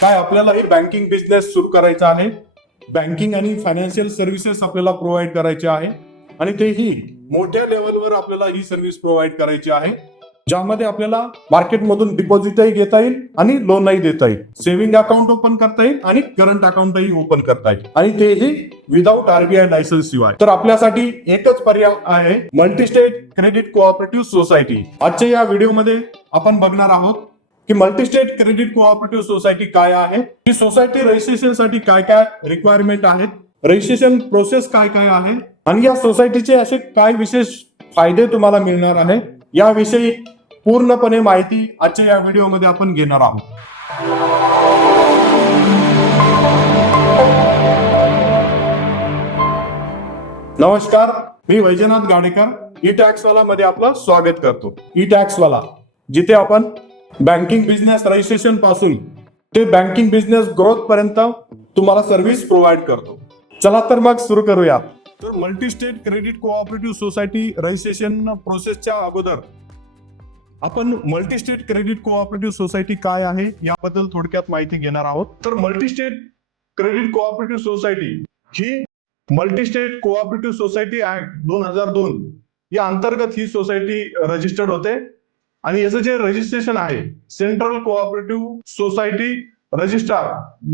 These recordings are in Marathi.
काय आपल्यालाही बँकिंग बिझनेस सुरू करायचा आहे? बँकिंग आणि फायनान्शियल सर्व्हिसेस आपल्याला प्रोव्हाइड करायचे आहे. आणि तेही मोठ्या लेवलवर आपल्याला ही सर्व्हिस प्रोव्हाइड करायची आहे ज्यामध्ये आपल्याला मार्केटमधून डिपॉझिटही घेता येईल आणि लोनही देता येईल. सेव्हिंग अकाउंट ओपन करता येईल आणि करंट अकाउंटही ओपन करता येईल. आणि तेही विदाऊट आरबीआय लायसन्स शिवाय. तर आपल्यासाठी एकच पर्याय आहे मल्टीस्टेट क्रेडिट कोऑपरेटिव्ह सोसायटी आजच्या या व्हिडिओमध्ये आपण बघणार आहोत की मल्टीस्टेट क्रेडिट कोऑपरेटिव्ह सोसायटी काय आहे? ही सोसायटी रजिस्ट्रेशनसाठी काय काय रिक्वायरमेंट आहेत? रजिस्ट्रेशन प्रोसेस काय काय आहे? आणि या सोसायटीचे असे काय विशेष फायदे तुम्हाला मिळणार आहे? याविषयी पूर्णपणे माहिती आजच्या या व्हिडिओमध्ये आपण घेणार आहोत. नमस्कार मी वैजनाथ गाडेकर ई टॅक्स वाला मध्ये आपलं स्वागत करतो. ई टॅक्स वाला जिथे आपण बँकिंग बिझनेस रजिस्ट्रेशनपासून ते बँकिंग बिझनेस ग्रोथ पर्यंत तुम्हाला सर्व्हिस प्रोव्हाइड करतो. चला तर मग सुरू करूया. तर multi state credit cooperative society registration प्रोसेसच्या अगोदर आपण multi state credit cooperative society काय आहे याबद्दल थोडक्यात माहिती घेणार आहोत. तर multi state credit cooperative society ही multi state cooperative society act दोन हजार दोन या अंतर्गत ही सोसायटी रजिस्टर्ड होते. आणि याचं जे रजिस्ट्रेशन आहे सेंट्रल कोऑपरेटिव्ह सोसायटी रजिस्ट्रार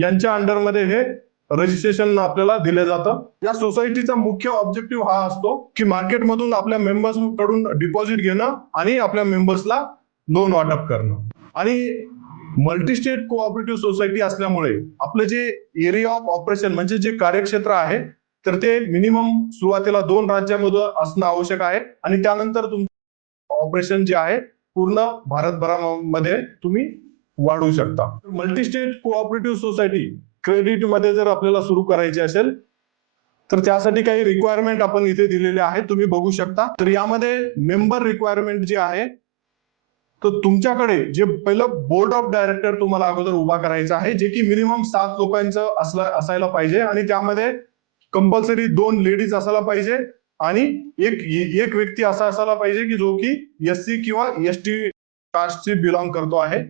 यांच्या अंडरमध्ये हे रजिस्ट्रेशन आपल्याला दिलं जातं. या सोसायटीचा मुख्य ऑब्जेक्टिव्ह हा असतो की मार्केटमधून आपल्या मेंबर्सकडून डिपॉझिट घेणं आणि आपल्या मेंबर्सला लोन वाटप करणं. आणि मल्टीस्टेट कोऑपरेटिव्ह सोसायटी असल्यामुळे आपलं जे एरिया ऑफ ऑपरेशन म्हणजे जे कार्यक्षेत्र आहे तर ते मिनिमम सुरुवातीला दोन राज्यामध्ये असणं आवश्यक आहे. आणि त्यानंतर तुमचं ऑपरेशन जे आहे पूर्ण भारतभरामध्ये तुम्ही वाढवू शकता. मल्टीस्टेट कोऑपरेटिव्ह सोसायटी क्रेडिटमध्ये जर आपल्याला सुरू करायची असेल तर त्यासाठी काही रिक्वायरमेंट आपण इथे दिलेले आहेत. तुम्ही बघू शकता. तर यामध्ये मेंबर रिक्वायरमेंट जे आहे तर तुमच्याकडे जे पहिलं बोर्ड ऑफ डायरेक्टर तुम्हाला अगोदर उभा करायचा आहे जे की मिनिमम सात लोकांचं असला असायला पाहिजे. आणि त्यामध्ये कंपल्सरी दोन लेडीज असायला पाहिजे. आणि एक एक व्यक्ती असा असायला पाहिजे की जो की एस सी किंवा एस टी कास्टशी बिलॉंग करतो आहे.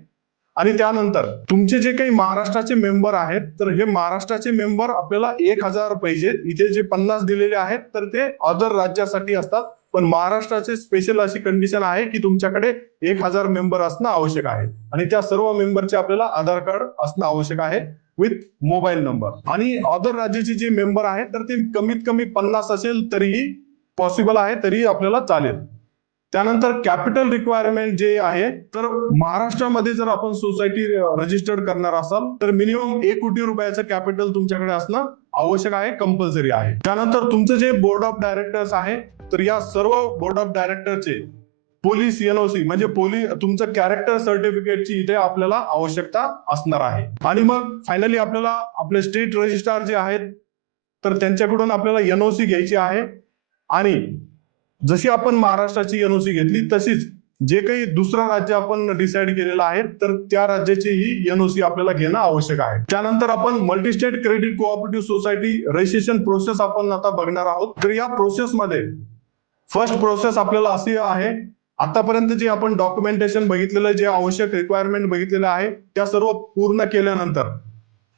आणि त्यानंतर तुमचे जे काही महाराष्ट्राचे मेंबर आहेत तर हे महाराष्ट्राचे मेंबर आपल्याला एक हजार पाहिजे. इथे जे पन्नास दिलेले आहेत तर ते अदर राज्यासाठी असतात. पण महाराष्ट्राचे स्पेशल अशी कंडिशन आहे की तुमच्याकडे एक हजार मेंबर असणं आवश्यक आहे. आणि त्या सर्व मेंबरचे आपल्याला आधार कार्ड असणं आवश्यक आहे. विथ मोबाईल नंबर आणि अदर राज्याचे जे मेंबर आहेत तर ते कमीत कमी पन्नास असेल तरीही पॉसिबल आहे तरी आपल्याला चालेल. त्यानंतर कॅपिटल रिक्वायरमेंट जे आहे तर महाराष्ट्रामध्ये जर आपण सोसायटी रजिस्टर्ड करणार असाल तर मिनिमम एक कोटी रुपयाचं कॅपिटल तुमच्याकडे असणं आवश्यक आहे कंपल्सरी आहे. त्यानंतर तुमचं जे बोर्ड ऑफ डायरेक्टर्स आहे तर या सर्व बोर्ड ऑफ डायरेक्टरचे पोलीस एनओसी म्हणजे पोलीस तुमचं कॅरेक्टर सर्टिफिकेटची इथे आपल्याला आवश्यकता असणार आहे. आणि मग फायनली आपल्याला आपले स्टेट रजिस्ट्रार जे आहेत तर त्यांच्याकडून आपल्याला एनओसी घ्यायची आहे. आणि जशी आपण महाराष्ट्राची एनओसी घेतली तशीच जे काही दुसरं राज्य आपण डिसाईड केलेलं आहे तर त्या राज्याची ही एनओसी आपल्याला घेणं आवश्यक आहे. त्यानंतर आपण multi state credit cooperative society registration process आपण आता बघणार आहोत. तर या प्रोसेसमध्ये फर्स्ट प्रोसेस आपल्याला अशी आहे आतापर्यंत जे आपण डॉक्युमेंटेशन बघितलेलं जे आवश्यक रिक्वायरमेंट बघितलेलं आहे त्या सर्व पूर्ण केल्यानंतर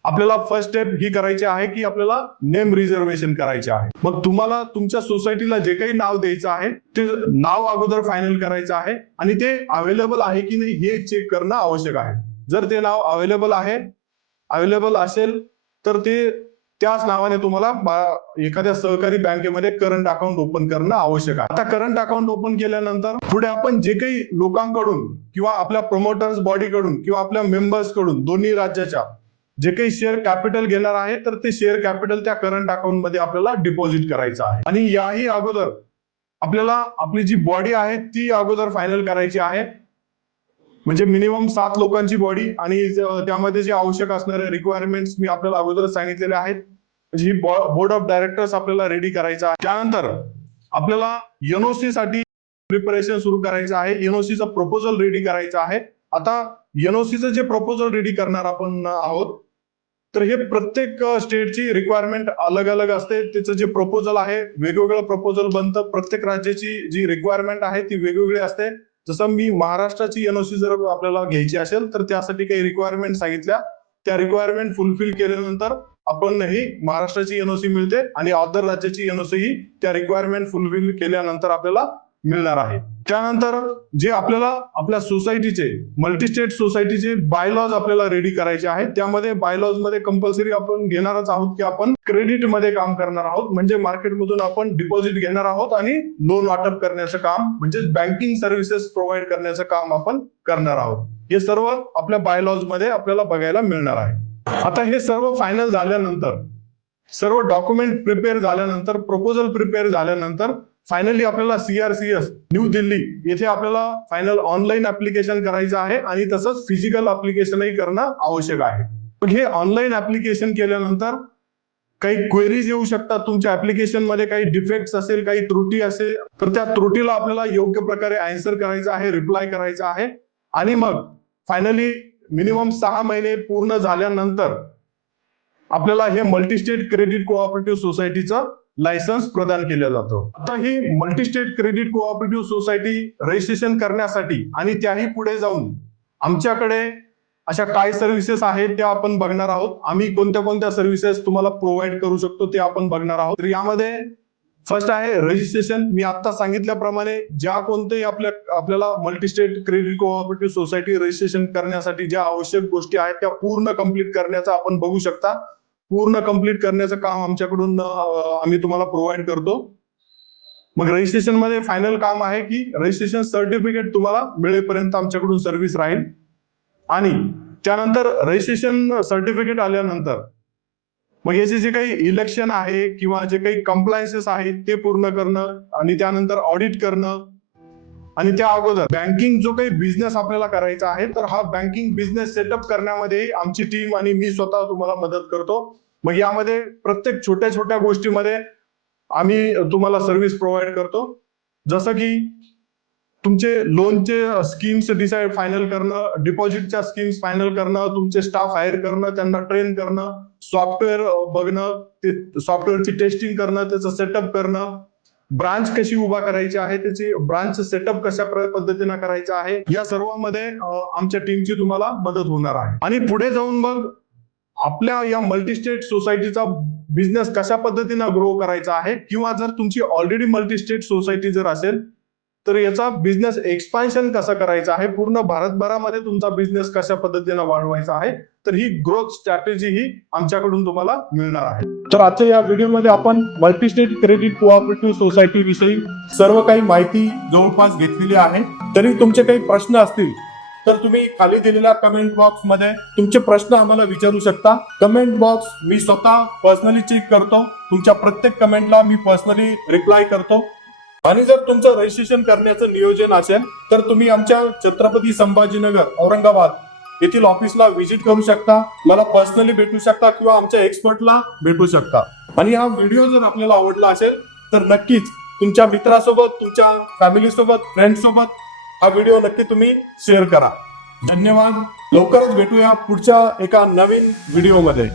आपल्याला फर्स्ट स्टेप ही करायची आहे की आपल्याला नेम रिझर्वेशन करायचे आहे. मग तुम्हाला तुमच्या सोसायटीला जे काही नाव द्यायचं आहे ते नाव अगोदर फायनल करायचं आहे आणि ते अवेलेबल आहे की नाही हे चेक करणं आवश्यक आहे. जर ते नाव अवेलेबल आहे अवेलेबल असेल तर ते त्याच नावाने तुम्हाला एखाद्या सहकारी बँकेमध्ये करंट अकाउंट ओपन करणं आवश्यक आहे. आता करंट अकाउंट ओपन केल्यानंतर पुढे आपण जे काही लोकांकडून किंवा आपल्या प्रमोटर्स बॉडीकडून किंवा आपल्या मेंबर्सकडून दोन्ही राज्याच्या जे काही शेअर कॅपिटल घेणार आहे तर ते शेअर कॅपिटल त्या करंट अकाउंटमध्ये आपल्याला डिपॉझिट करायचं आहे. आणि याही अगोदर आपल्याला आपली जी बॉडी आहे ती अगोदर फायनल करायची आहे. म्हणजे मिनिमम सात लोकांची बॉडी आणि त्यामध्ये जे आवश्यक असणारे रिक्वायरमेंट्स मी आपल्याला अगोदर सांगितलेले आहेत. ही बोर्ड ऑफ डायरेक्टर्स आपल्याला रेडी करायचा आहे. त्यानंतर आपल्याला एनओसी साठी प्रिपरेशन सुरू करायचं आहे. एनओसीचा प्रपोजल रेडी करायचा आहे. आता एनओसीचं जे प्रपोजल रेडी करणार आपण आहोत तर हे प्रत्येक स्टेटची रिक्वायरमेंट अलग अलग असते. त्याचं जे प्रपोजल आहे वेगवेगळं प्रपोजल बनतं. प्रत्येक राज्याची जी रिक्वायरमेंट आहे ती वेगवेगळी असते. जसं मी महाराष्ट्राची एनओसी जर आपल्याला घ्यायची असेल तर त्यासाठी काही रिक्वायरमेंट सांगितल्या. त्या रिक्वायरमेंट फुलफिल केल्यानंतर आपण ही महाराष्ट्राची एनओसी मिळते आणि अदर राज्याची एनओसी ही त्या रिक्वायरमेंट फुलफिल केल्यानंतर आपल्याला मिळणार आहे. त्यानंतर जे आपल्याला आपल्या सोसायटीचे मल्टीस्टेट सोसायटीचे बायलॉज आपल्याला रेडी करायचे आहेत. त्यामध्ये बायलॉजमध्ये कंपल्सरी आपण घेणारच आहोत की आपण क्रेडिटमध्ये काम करणार आहोत. म्हणजे मार्केटमधून आपण डिपॉझिट घेणार आहोत आणि लोन वाटप करण्याचं काम म्हणजे बँकिंग सर्व्हिसेस प्रोव्हाइड करण्याचं काम आपण करणार आहोत. हे सर्व आपल्या बायलॉजमध्ये आपल्याला बघायला मिळणार आहे. आता हे सर्व फायनल झाल्यानंतर सर्व डॉक्युमेंट प्रिपेअर झाल्यानंतर प्रपोजल प्रिपेअर झाल्यानंतर फायनली आपल्याला सीआरसीएस न्यू दिल्ली येथे आपल्याला फायनल ऑनलाईन ऍप्लिकेशन करायचं आहे आणि तसंच फिजिकल ऍप्लिकेशनही करणं आवश्यक आहे. पण हे ऑनलाईन ऍप्लिकेशन केल्यानंतर काही क्वेरीज येऊ शकतात. तुमच्या ऍप्लिकेशनमध्ये काही डिफेक्ट्स असेल काही त्रुटी असेल तर त्या त्रुटीला आपल्याला योग्य प्रकारे आन्सर करायचं आहे रिप्लाय करायचा आहे. आणि मग फायनली मिनिमम सहा महिने पूर्ण झाल्यानंतर आपल्याला हे मल्टीस्टेट क्रेडिट कोऑपरेटिव्ह सोसायटीचं लायसन्स प्रदान केलं जातं. आता ही multi state credit cooperative society registration करण्यासाठी आणि त्याही पुढे जाऊन आमच्याकडे अशा काय सर्व्हिसेस आहेत त्या आपण बघणार आहोत. आम्ही कोणत्या कोणत्या सर्व्हिसेस तुम्हाला प्रोव्हाइड करू शकतो ते आपण बघणार आहोत. तर यामध्ये फर्स्ट आहे रजिस्ट्रेशन मी आता सांगितल्याप्रमाणे ज्या कोणत्याही आपल्या आपल्याला multi state credit cooperative society registration करण्यासाठी ज्या आवश्यक गोष्टी आहेत त्या पूर्ण कंप्लीट करण्याचा आपण बघू शकता. पूर्ण कंप्लीट करण्याचं काम आमच्याकडून आम्ही तुम्हाला प्रोव्हाइड करतो. मग रजिस्ट्रेशनमध्ये फायनल काम आहे की रजिस्ट्रेशन सर्टिफिकेट तुम्हाला मिळेपर्यंत आमच्याकडून सर्व्हिस राहील. आणि त्यानंतर रजिस्ट्रेशन सर्टिफिकेट आल्यानंतर मग याचे जे काही इलेक्शन आहे किंवा जे काही कंप्लायन्सेस आहेत ते पूर्ण करणं आणि त्यानंतर ऑडिट करणं. आणि त्या अगोदर बँकिंग जो काही बिझनेस आपल्याला करायचा आहे तर हा बँकिंग बिझनेस सेटअप करण्यामध्ये आमची टीम आणि मी स्वतः तुम्हाला मदत करतो. मग यामध्ये प्रत्येक छोट्या छोट्या गोष्टीमध्ये आम्ही तुम्हाला सर्व्हिस प्रोव्हाइड करतो. जसं की तुमचे लोनचे स्कीम्स डिसाईड फायनल करणं डिपॉझिटच्या स्कीम्स फायनल करणं तुमचे स्टाफ हायर करणं त्यांना ट्रेन करणं सॉफ्टवेअर बघणं ते सॉफ्टवेअरची टेस्टिंग करणं त्याचं सेटअप करणं. ब्रांच कशी उभा करायची आहे त्याची ब्रांच सेटअप कशा पद्धतीने पद्धतीनं करायचं आहे या सर्वांमध्ये आमच्या टीमची तुम्हाला मदत होणार आहे. आणि पुढे जाऊन मग आपल्या या मल्टीस्टेट सोसायटीचा बिझनेस कशा पद्धतीनं ग्रो करायचा आहे किंवा जर तुमची ऑलरेडी मल्टीस्टेट सोसायटी जर असेल तर याचा बिझनेस एक्सपान्शन कसा करायचा आहे? पूर्ण भारतभरामध्ये तुमचा बिझनेस कशा पद्धतीने वाढवायचा आहे? तर ही ग्रोथ स्ट्रॅटेजी ही आमच्याकडून तुम्हाला मिळणार आहे. तर आजच्या या व्हिडिओमध्ये आपण मल्टीस्टेट क्रेडिट कोऑपरेटिव्ह सोसायटी विषयी सर्व काही माहिती जवळपास घेतलेली आहे. तरी तुमचे काही प्रश्न असतील तर तुम्ही खाली दिलेल्या कमेंट बॉक्समध्ये तुमचे प्रश्न आम्हाला विचारू शकता. कमेंट बॉक्स मी स्वतः पर्सनली चेक करतो. तुमच्या प्रत्येक कमेंटला मी पर्सनली रिप्लाय करतो. आणि जर तुमचं रजिस्ट्रेशन करण्याचं नियोजन असेल तर तुम्ही आमच्या छत्रपती संभाजीनगर औरंगाबाद येथील ऑफिसला व्हिजिट करू शकता. मला पर्सनली भेटू शकता किंवा आमच्या एक्सपर्टला भेटू शकता. आणि हा व्हिडिओ जर आपल्याला आवडला असेल तर नक्कीच तुमच्या मित्रासोबत तुमच्या फॅमिली सोबत सोबत हा व्हिडिओ नक्की तुम्ही शेअर करा. धन्यवाद. लवकरच भेटूया पुढच्या एका नवीन व्हिडिओमध्ये